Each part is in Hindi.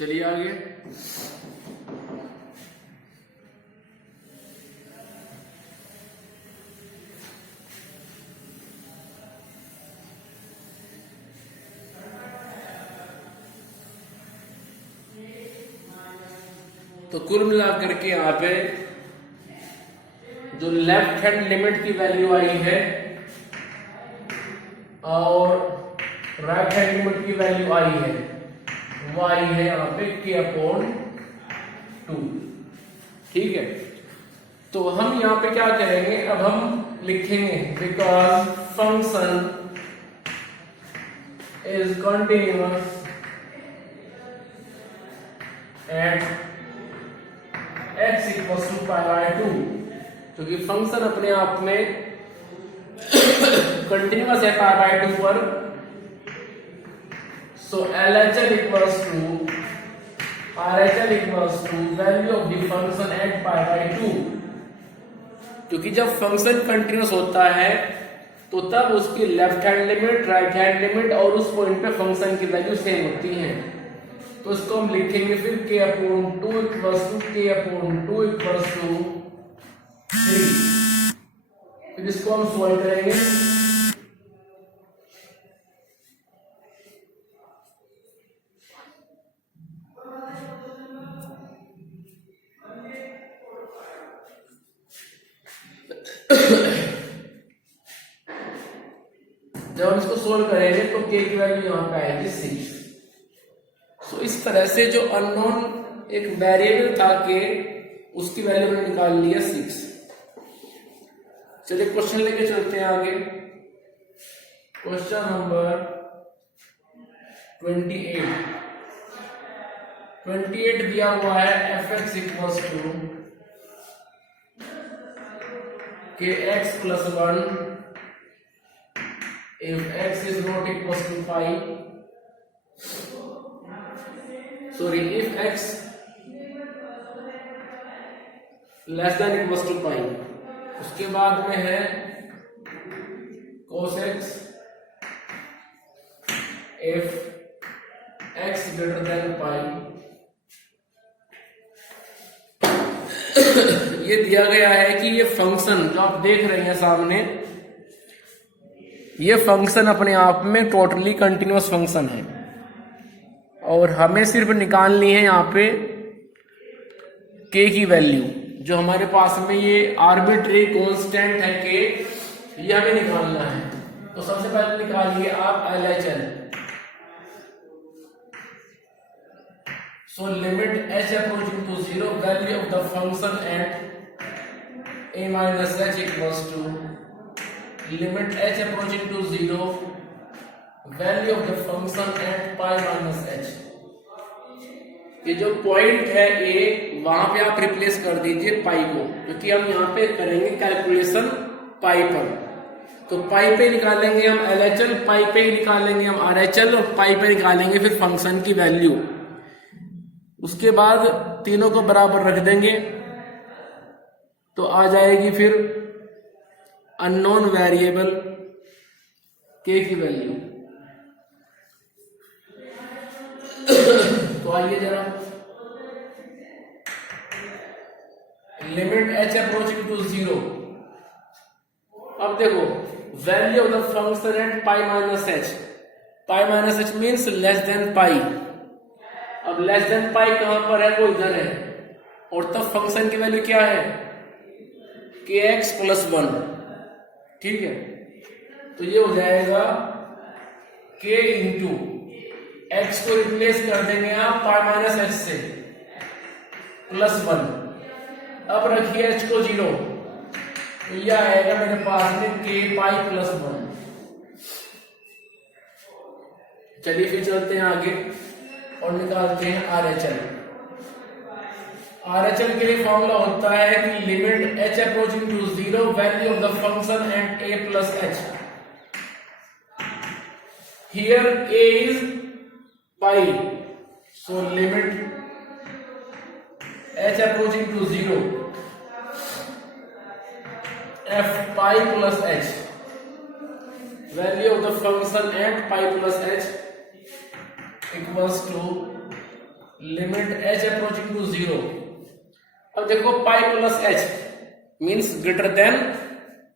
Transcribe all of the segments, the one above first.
चलिए आगे। तो कुल मिलाकर के यहाँ पे जो लेफ्ट हैंड लिमिट की वैल्यू आई है और राइट हैंड लिमिट की वैल्यू आई है वो आई है यहाँ पे k/2। ठीक है, तो हम यहाँ पे क्या करेंगे, अब हम लिखेंगे because function is continuous at x equals to π/2, क्योंकि फंक्शन अपने आप में कंटिन्यूअस है π/2 पर। So LHL equals to RHL equals to value of the function at π/2, क्योंकि जब फंक्शन कंटिन्यूअस होता है तो तब उसकी left hand limit, right hand limit और उस पॉइंट पे फंक्शन की वैल्यू सेम होती है। तो इसको हम लिखेंगे फिर k/2 equals to k/2 equals to 3। फिर इसको हम सॉल्व करेंगे। जब हम इसको सोल्व करेंगे तो k की वैल्यू यहां पे आएगी 6। तो इस तरह से जो अननोन एक वेरिएबल था के उसकी वैल्यू हमने निकाल लिया 6। चलिए क्वेश्चन लेके चलते हैं आगे। क्वेश्चन नंबर 28 दिया हुआ है fx equals to kx+1 if x is not equals to 5, sorry, if x less than equals to pi। उसके बाद में है cos x if x greater than pi। ये दिया गया है कि ये फंक्शन जो आप देख रहे हैं सामने, ये फंक्शन अपने आप में टोटली कंटिन्यूअस फंक्शन है और हमें सिर्फ निकालनी है यहाँ पे k की वैल्यू। जो हमारे पास में ये आर्बिट्री कांस्टेंट है k, ये हमें निकालना है। तो सबसे पहले निकालिए आप LHL। So limit h approaching to 0 value of the function at a-h equals to limit h approaching to 0 value of the function at π-h। ये जो पॉइंट है a, वहां पे आप रिप्लेस कर दीजिए पाई को, क्योंकि हम यहाँ पे करेंगे कैलकुलेशन पाई पर। तो पाई पे निकालेंगे हम LHL, पाई पे निकालेंगे हम RHL और पाई पे निकालेंगे फिर फंक्शन की वैल्यू। उसके बाद तीनों को बराबर रख देंगे तो आ जाएगी फिर अननोन वेरिएबल k की वैल्यू। तो आइए जरा, लिमिट h अप्रोचिंग टू 0। अब देखो value of the function at π-h, π-h means less than pi. अब लेस देन पाई कहां पर है, वो इधर है, और तब फंक्शन की वैल्यू क्या है, kx+1। ठीक है, तो ये हो जाएगा k इंटू x को रिप्लेस कर देंगे आप π-h से +1। अब रखिए h को 0, तो यह आएगा मेरे पास में k π+1। चलिए फिर चलते हैं आगे और निकालते हैं RHL। RHL के लिए फॉर्मूला होता है कि limit h approaching to 0 value of the function at a+h। Here a is pi, so limit h approaching to 0 f pi plus h, value of the function at pi plus h equals to limit h approaching to 0। अब देखो pi plus h means greater than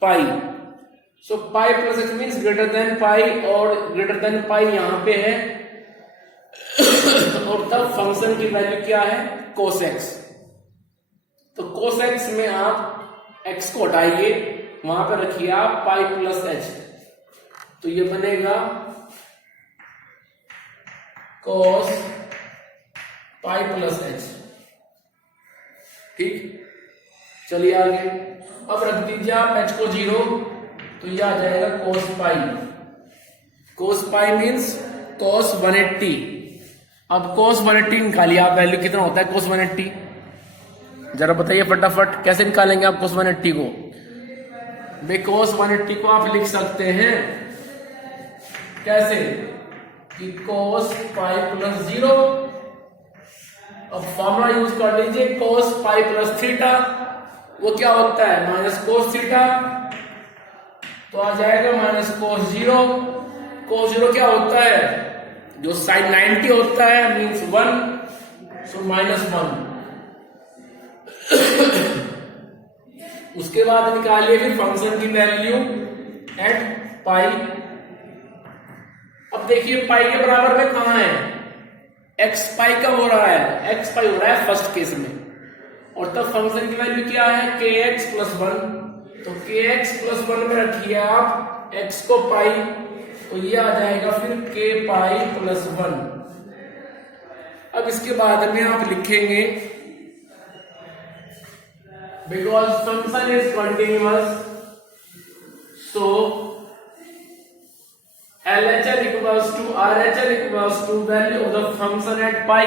pi, so pi plus h means greater than pi, और ग्रेटर देन पाई यहां पे है और तब फंक्शन की वैल्यू क्या है, cos x। तो cos x में आप x को हटाइए, वहां पर रखिए आप पाई प्लस h, तो ये बनेगा cos पाई प्लस h। ठीक, चलिए आगे। अब रख दीजिए आप h को 0, तो ये आ जाएगा cos पाई। cos पाई मीन्स cos 180। अब cos 180 निकालिए आप, वैल्यू कितना होता है cos 180, जरा बताइए फटाफट, कैसे निकालेंगे आप cos 180 को। cos 180 को आप लिख सकते हैं कैसे कि cos पाई प्लस 0, अब फॉर्मूला यूज कर लीजिए cos पाई प्लस थीटा, वो क्या होता है माइनस cos थीटा, तो आ जाएगा माइनस cos 0। cos 0 क्या होता है, जो साइन 90 होता है मीन्स 1, सो माइनस 1। उसके बाद निकालिए फिर फंक्शन की वैल्यू एट पाई। अब देखिए पाई के बराबर में कहां है, एक्स पाई कब हो रहा है, एक्स पाई हो रहा है फर्स्ट केस में, और तब फंक्शन की वैल्यू क्या है के एक्स प्लस 1, तो के एक्स प्लस 1 में रखिए आप एक्स को पाई, तो ये आ जाएगा फिर के पाई प्लस 1। अब इसके बाद में आप लिखेंगे because function is continuous, so LHL equals to RHL equals to value of the function at pi,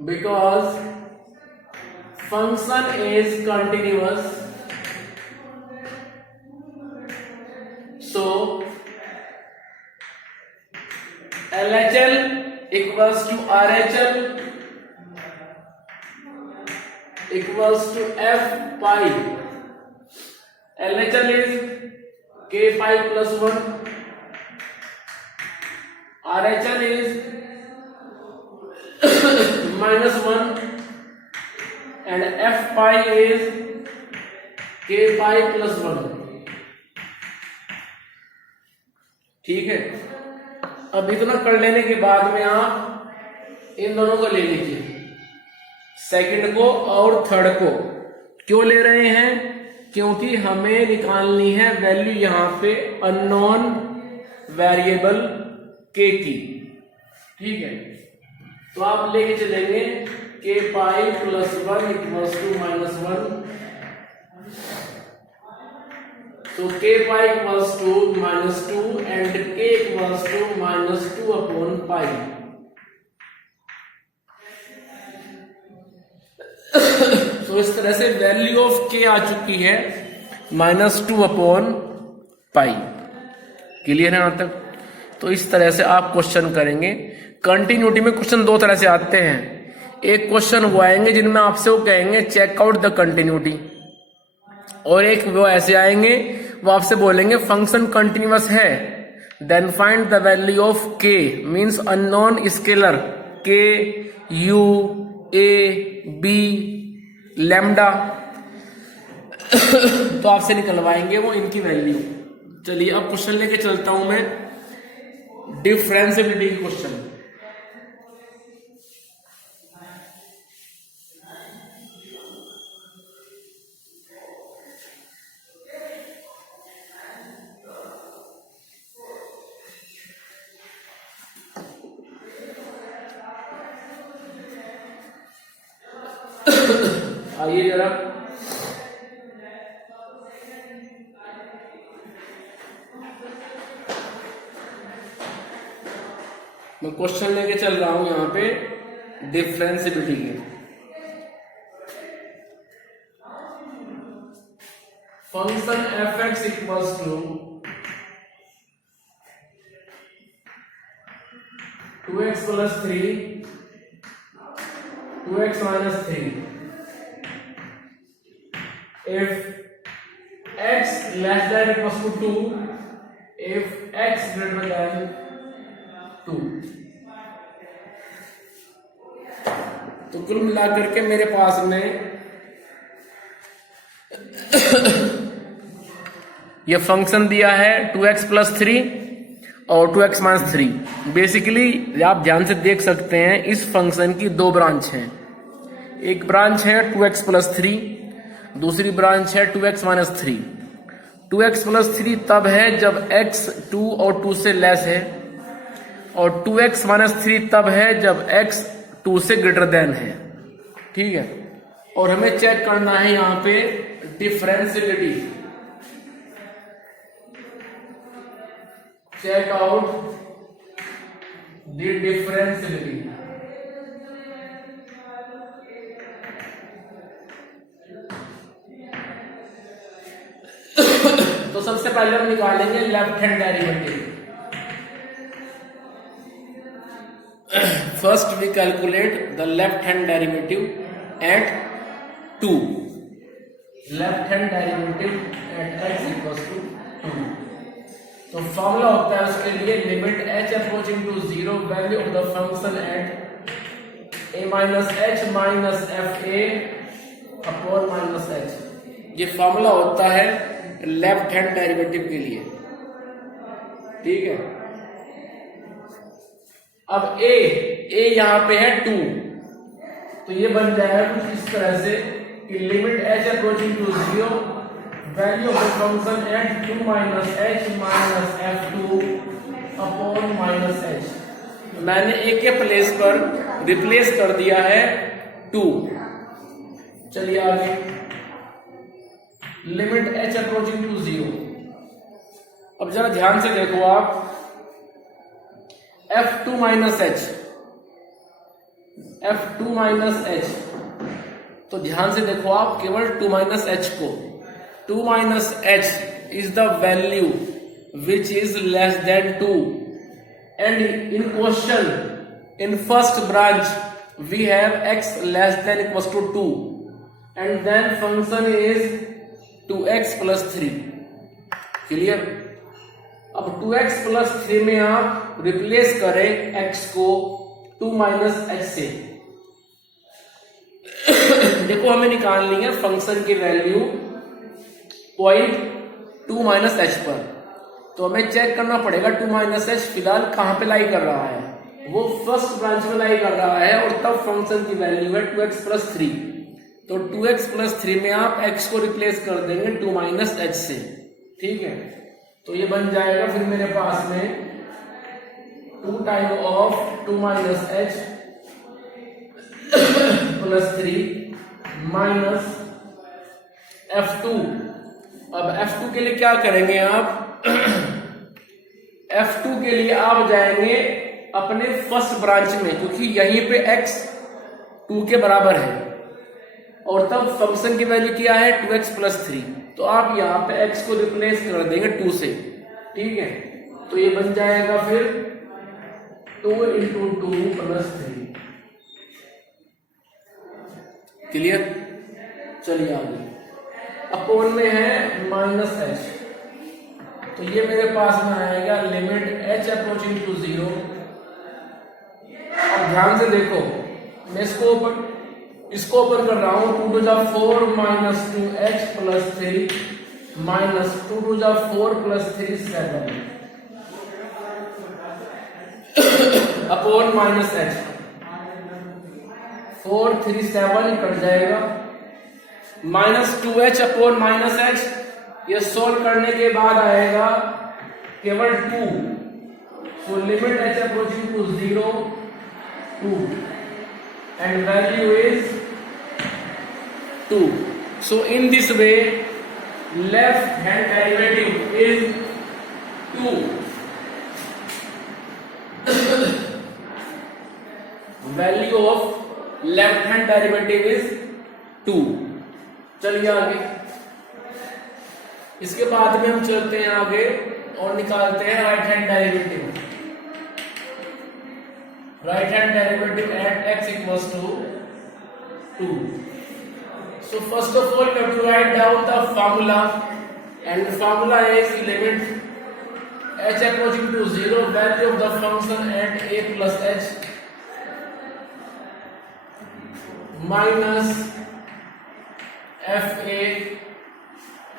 because function is continuous, so LHL equals to RHL equals to F pi. LHL is k pi plus 1, RHL is minus 1, and F pi is k pi plus 1। ठीक है, अब इतना कर लेने के बाद में आप इन दोनों को ले लीजिए, सेकंड को और थर्ड को। क्यों ले रहे हैं, क्योंकि हमें निकालनी है वैल्यू यहां पे अननोन वेरिएबल के की। ठीक है, तो आप लेके चलेंगे k pi plus 1 equals to minus 1, तो k pi equals to minus 2 and k equals to minus 2 upon pi. तो इस तरह से वैल्यू ऑफ के आ चुकी है माइनस 2 अपॉन पाई। क्लियर है यहां तक? तो इस तरह से आप क्वेश्चन करेंगे। कंटिन्यूटी में क्वेश्चन दो तरह से आते हैं, एक क्वेश्चन वो आएंगे जिनमें आपसे वो कहेंगे चेक आउट द कंटिन्यूटी, और एक वो ऐसे आएंगे वो आपसे बोलेंगे फंक्शन कंटिन्यूअस है, then find the value of K, means unknown scalar K, U, A, B, lambda, तो आपसे निकलवाएंगे वो इनकी वैल्यू। चलिए अब क्वेश्चन लेके चलता हूं मैं, डिफरेंशिएबिलिटी क्वेश्चन। आइए जरा, मैं क्वेश्चन लेके चल रहा हूं यहां पे डिफरेंशिएबिलिटी के। Function F X equals to 2x plus 3 2x minus 3 if x less than equals to 2, if x greater than 2। कुल मिलाकर के मेरे पास में ये फंक्शन दिया है 2x प्लस 3 और 2x माइनस 3। बेसिकली आप ध्यान से देख सकते हैं इस फंक्शन की दो ब्रांच हैं। एक ब्रांच है 2x प्लस 3, दूसरी ब्रांच है 2x माइनस 3। 2x प्लस 3 तब है जब x 2 और 2 से लेस है, और 2x माइनस 3 तब है जब x 2 से ग्रेटर देन है। ठीक है, और हमें चेक करना है यहां पे differentiability. Check out the differentiability. तो सबसे पहले हम निकालेंगे left hand derivative. First we calculate the left hand derivative at 2। Left hand derivative at x equals to 2। तो फॉर्मूला होता है उसके लिए limit h approaching to 0 value of the function at a minus h minus F A upon minus h। ये फॉर्मूला होता है लेफ्ट हैंड डेरिवेटिव के लिए। ठीक है, अब a यहां पे है 2, तो ये बन जाएगा कुछ इस तरह से कि limit h approaching to 0 value of the function at 2 minus h minus f2 upon minus h। मैंने a के प्लेस पर रिप्लेस कर दिया है 2। चलिए आगे, लिमिट h अप्रोचिंग टू 0। अब जरा ध्यान से देखो आप, f2 माइनस h, तो ध्यान से देखो आप केवल 2 माइनस h को। 2 minus h is the value which is less than 2, and in question in first branch we have x less than equals to 2, and then function is 2x plus 3। Clear? अब 2x plus 3 में आप रिप्लेस करें x को 2 माइनस h से। देखो हमें निकालनी है फंक्शन की वैल्यू पॉइंट 2 माइनस एच पर। तो हमें चेक करना पड़ेगा 2 माइनस एच फिलहाल कहां पे लाई कर रहा है। वो फर्स्ट ब्रांच में लाई कर रहा है, और तब फंक्शन की वैल्यू है 2x प्लस 3। तो 2x प्लस 3 में आप x को रिप्लेस कर देंगे 2 माइनस एच से। ठीक है, तो ये बन जाएगा फिर मेरे पास में 2 time of 2 minus H plus 3 minus f2। अब F2 के लिए क्या करेंगे आप? F2 के लिए आप जाएंगे अपने फर्स्ट ब्रांच में, क्योंकि यहीं पे x 2 के बराबर है, और तब फंक्शन की वैल्यू क्या है 2x प्लस 3। तो आप यहाँ पे x को रिप्लेस कर देंगे 2 से। ठीक है, तो ये बन जाएगा फिर 2 इंटू 2 प्लस 3। क्लियर? चलिए आगे, अपॉन में है माइनस h, तो ये मेरे पास में आएगा लिमिट h अप्रोचिंग टू 0। अब ध्यान से देखो, मैं इसको ओपन कर रहा हूं। 2 टू जा 4 minus 2h plus 3 minus 2 to जा 4 plus 3 7 upon minus h। 4 3 7 cut जाएगा, minus 2h upon minus h। ये सोल्व करने के बाद आएगा केवल 2। So limit h approaching to 0 2 and value is 2। So in this way left hand derivative is 2। Value of left hand derivative is 2। चलिए आगे, इसके बाद में हम चलते हैं आगे और निकालते हैं right hand derivative. Right hand derivative at x equals to 2। So first of all we have to write down the formula, and the formula is limit h approaching to 0 value of the function at a plus h minus F A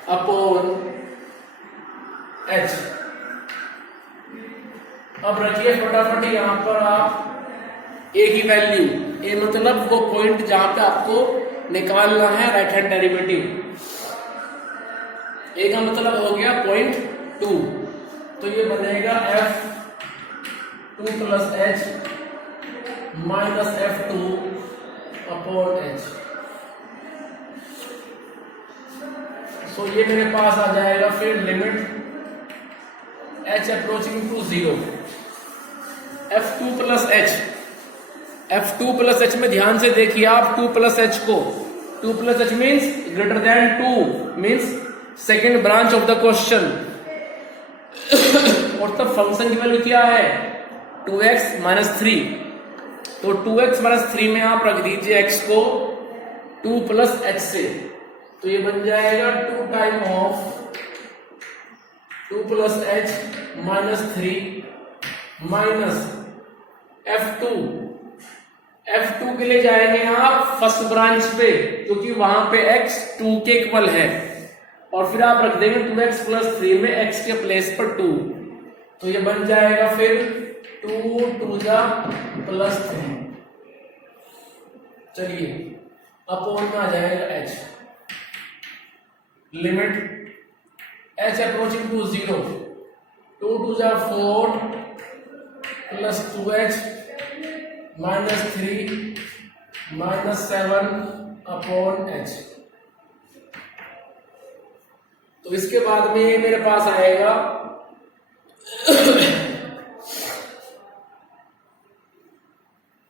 upon H. अब रखिए फटाफट यहां पर आप ए की वैल्यू, ए मतलब वो पॉइंट जहां पे आपको निकालना है राइट हैंड डेरिवेटिव। ए का मतलब हो गया पॉइंट 2, तो ये बनेगा F2 plus h minus F2 upon h. So ये मेरे पास आ जाएगा फिर limit h approaching to 0 F2 plus h. F2 plus h में ध्यान से देखिए आप 2 प्लस एच को, 2 plus H means greater then 2 means second branch of the question. और तब फंक्शन की वैल्यू क्या है 2x माइनस 3, तो 2x माइनस 3 में आप रख दीजिए x को 2 प्लस एच से, तो ये बन जाएगा 2 time of 2 plus h minus 3 minus F2 के लिए जाएंगे आप फर्स्ट ब्रांच पे क्योंकि वहां पे x 2 के इक्वल है, और फिर आप रख देंगे 2x प्लस 3 में x के प्लेस पर 2, तो ये बन जाएगा फिर 2 2 जा प्लस 3। चलिए अपॉन में आ जाएगा h, limit h approaching to 0, 2 2 जा 4 plus 2h minus 3 minus 7 upon h। तो इसके बाद में मेरे पास आएगा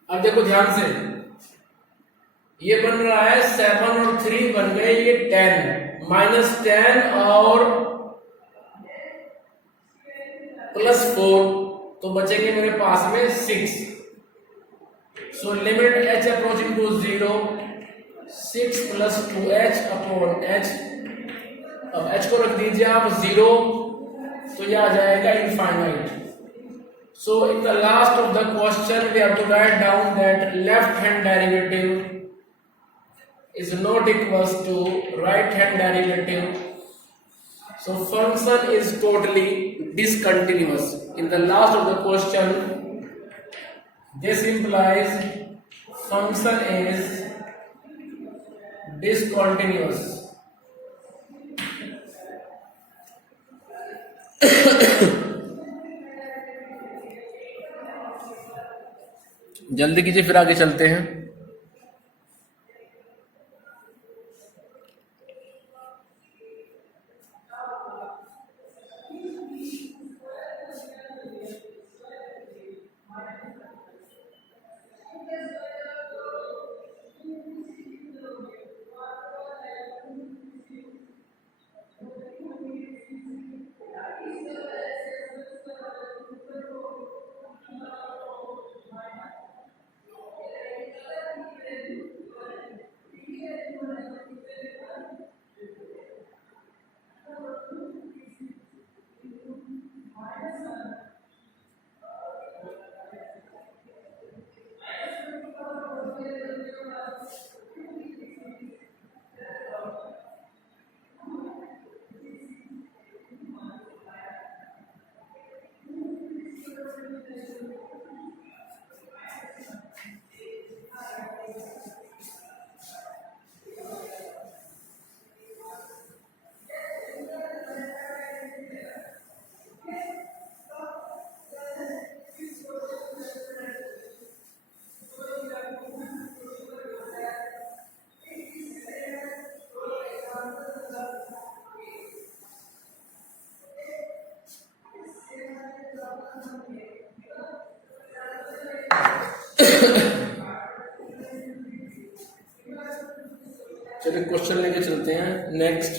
अब देखो ध्यान से, ये बन रहा है 7 और 3 बन गए ये 10, माइनस 10 और प्लस 4, तो बचेंगे मेरे पास में 6। So limit h approaching to 0 6 plus 2h upon h। अब h को रख दीजिए आप 0, तो यह आ जाएगा infinite. So in the last of the question we have to write down that left hand derivative is not equals to right hand derivative. So function is totally discontinuous. In the last of the question, this implies function is discontinuous. जल्दी कीजिए फिर आगे चलते हैं। चलिए क्वेश्चन लेके चलते हैं नेक्स्ट।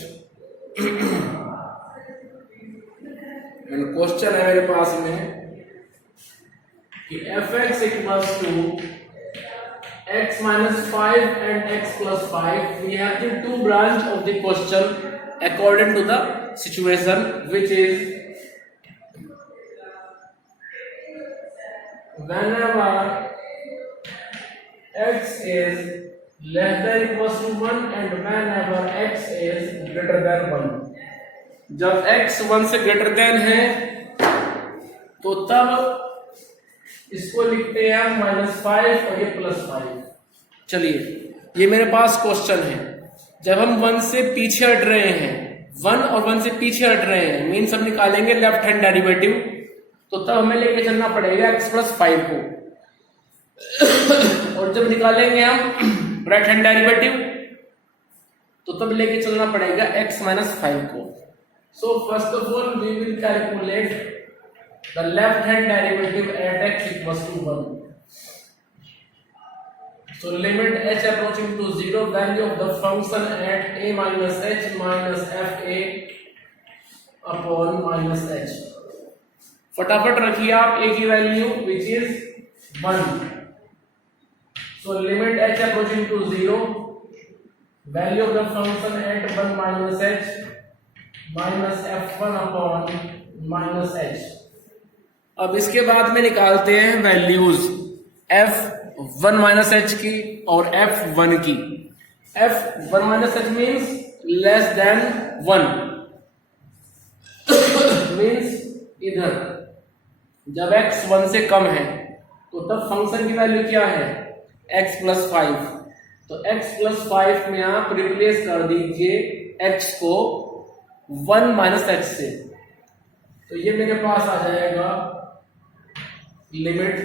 क्वेश्चन है मेरे पास में कि f(x) equals to x minus 5 and x plus 5. We have the two branch of the question according to the situation, which is whenever x is less than equals to 1 and whenever x is greater than 1। जब x 1 से ग्रेटर देन है तो तब इसको लिखते हैं -5 और ये +5। चलिए ये मेरे पास क्वेश्चन है, जब हम 1 से पीछे हट रहे हैं, 1 और 1 से पीछे हट रहे हैं, मीन्स हम निकालेंगे लेफ्ट हैंड डेरिवेटिव, तो तब हमें लेके चलना पड़ेगा x + 5 को। और जब निकालेंगे हम राइट हैंड डेरिवेटिव तो तब लेके चलना पड़ेगा x - 5 को। So first of all we will calculate the left hand derivative at x = 1। So limit h approaching to 0, value of the function at a minus h minus fa upon -h। फटाफट रखिए आप a की value which is 1। So limit h approaching to 0, value of the function at 1 minus h minus f1 upon -h। अब इसके बाद में निकालते हैं वैल्यूज f1 minus h की और f1 की। f1 minus h means less than 1 means इधर जब x 1 से कम है तो तब फंक्शन की वैल्यू क्या है x + 5। तो x + 5 में आप रिप्लेस कर दीजिए x को 1 minus h से, तो ये मेरे पास आ जाएगा limit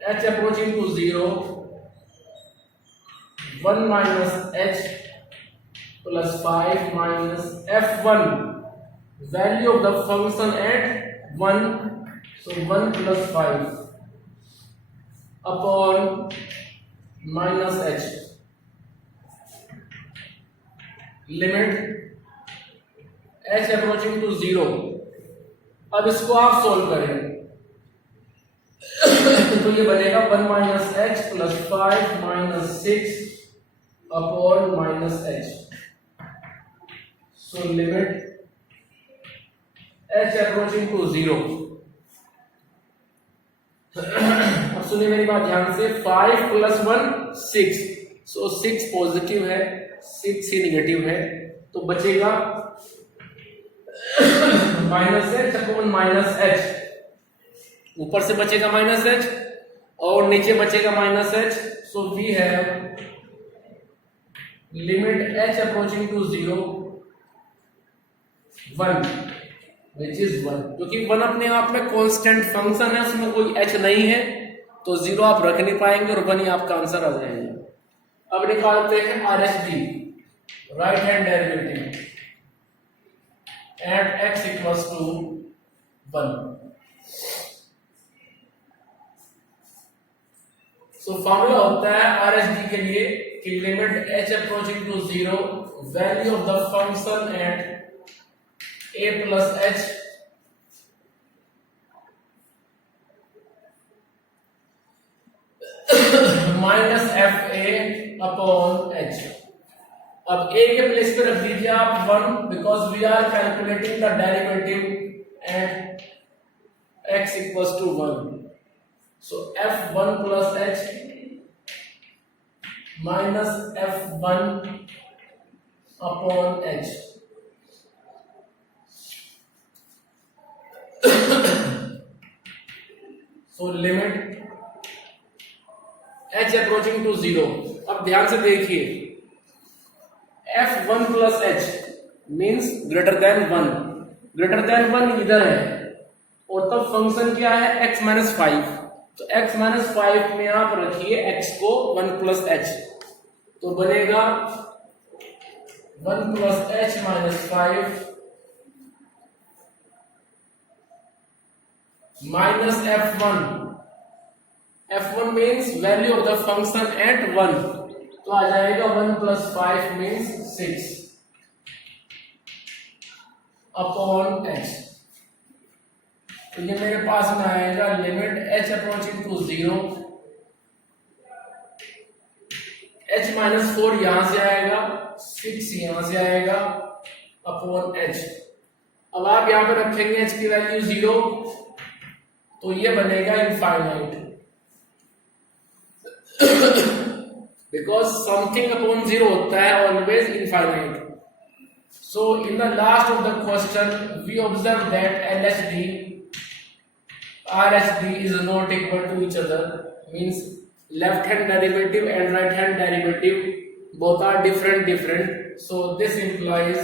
h approaching to 0, 1 minus h plus 5 minus f1, value of the function at 1, so 1 plus 5 upon -h, limit h approaching to 0। अब इसको आप सोल्व करें तो ये बनेगा 1 minus h plus 5 minus 6 upon -h। So limit h approaching to 0। अब सुनिए मेरी बात ध्यान से, 5 plus 1 6, so 6 पॉजिटिव है, 6 ही निगेटिव है, तो बचेगा -h upon -h। ऊपर से बचेगा -h और नीचे बचेगा -h। So we have limit h approaching to 0, 1 which is 1, क्योंकि 1 अपने आप में कांस्टेंट फंक्शन है, उसमें कोई h नहीं है, तो 0 आप रख नहीं पाएंगे और 1 ही आपका आंसर आ जाएगा। अब निकालते हैं RHD, right hand derivative at x = 1। So formula होता है RHD के लिए कि limit h approaching to 0, value of the function at a plus h minus fa upon h। अब a के प्लेस पे रख दीजिए आप 1, because we are calculating the derivative at x = 1। So f1 plus h minus f1 upon h। So limit h approaching to 0। अब ध्यान से देखिए, f1 plus h means greater than 1, greater than 1 इधर है, और तब फंक्शन क्या है x - 5, तो x - 5 में आप रखिए x को 1 plus h, तो बनेगा 1 plus h minus 5 minus f1। f1 means value of the function at 1, तो आ जाएगा 1 plus 5 means 6 upon h। तो ये मेरे पास में आएगा limit h approaching to 0, h - 4 यहां से आएगा, 6 यहां से आएगा अपॉन h। अब आप यहां पे रखेंगे h की वैल्यू 0, तो ये बनेगा infinite. Because something upon zero होता है always infinite. So in the last of the question, we observe that LHD, RHD is not equal to each other. Means left hand derivative and right hand derivative both are different. So this implies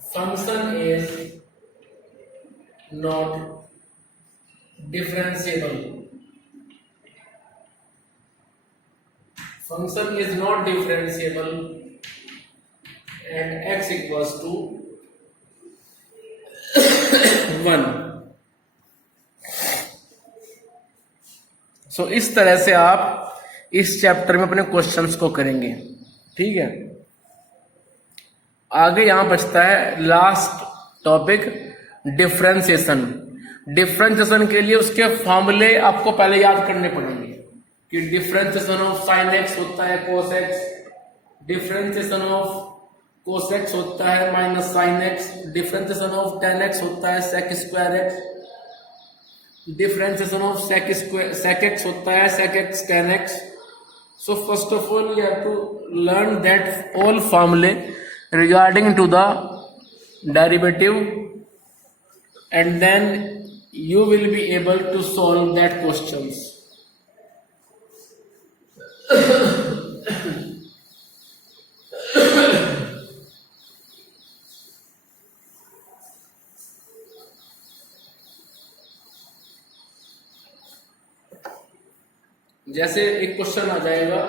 function is not differentiable. Function is not differentiable. And x equals to 1. So इस तरह से आप इस चैप्टर में अपने क्वेश्चंस को करेंगे. ठीक है. आगे यहां बचता है लास्ट टॉपिक डिफरेंशिएशन. डिफरेंशिएशन के लिए उसके फॉर्मूले आपको पहले याद करने पड़ेंगे कि डिफरेंशिएशन ऑफ साइन एक्स होता है cos x, differentiation of cos x होता है minus sine x, differentiation of tan x होता है sec square x, differentiation of sec x होता है sec x tan x. So first of all you have to learn that all फॉर्मूले regarding to the derivative and then you will be able to solve that questions. जैसे एक क्वेश्चन आ जाएगा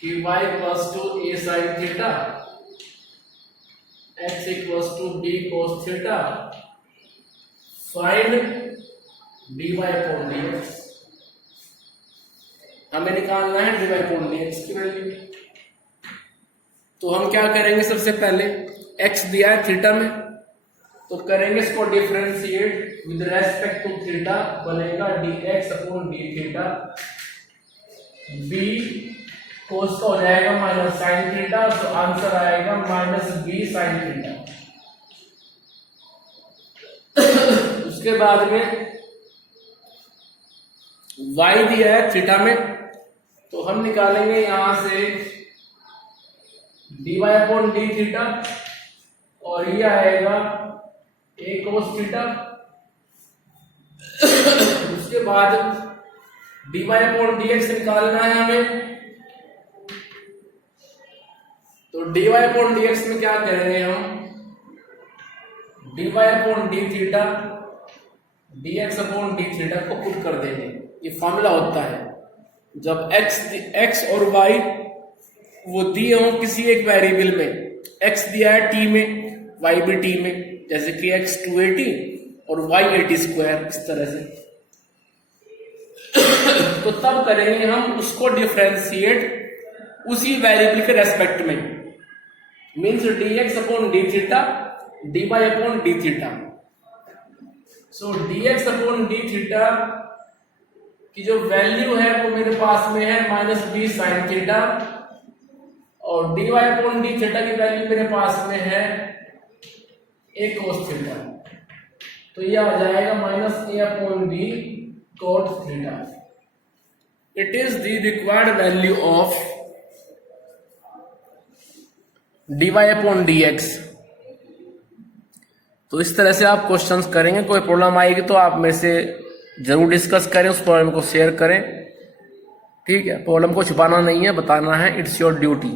कि y equals to a sin theta, x equals to b cos theta, find dy upon dx. हमें निकालना है dy अपॉन dx की वैल्यू. तो हम क्या करेंगे, सबसे पहले x दिया है थीटा में, तो करेंगे इसको differentiate with respect to theta, बनेगा dx upon d theta. b cos का हो जाएगा माइनस साइन थीटा, तो आंसर आएगा माइनस b साइन थीटा. उसके बाद में y दिया है थीटा में, तो हम निकालेंगे यहां से dy अपॉन d थीटा और ये आएगा a cos थीटा. उसके बाद dy अपॉन dx निकालना है हमें, तो dy अपॉन dx में क्या करेंगे हम, dy upon d theta dx upon d theta को पुट कर देंगे. ये फॉर्मूला होता है जब x और y वो दिए हो किसी एक वेरिएबल में, x दिया है t में, y भी t में, जैसे कि x 280 और y 80 स्क्वायर, इस तरह से. तो तब करेंगे हम उसको डिफरेंशिएट उसी वेरिएबल के रेस्पेक्ट में. Means dx upon d theta dy upon d theta. So dx upon d theta की जो वैल्यू है वो मेरे पास में है माइनस b साइन थीटा, और dy अपॉन d थीटा की वैल्यू मेरे पास में है a cos थीटा. तो ये आ जाएगा minus a upon b cot theta. It is the required value of dy upon dx. तो इस तरह से आप क्वेश्चंस करेंगे. कोई प्रॉब्लम आएगी तो आप में से जरूर डिस्कस करें, उस प्रॉब्लम को शेयर करें. ठीक है, प्रॉब्लम को छुपाना नहीं है, बताना है. It's your duty.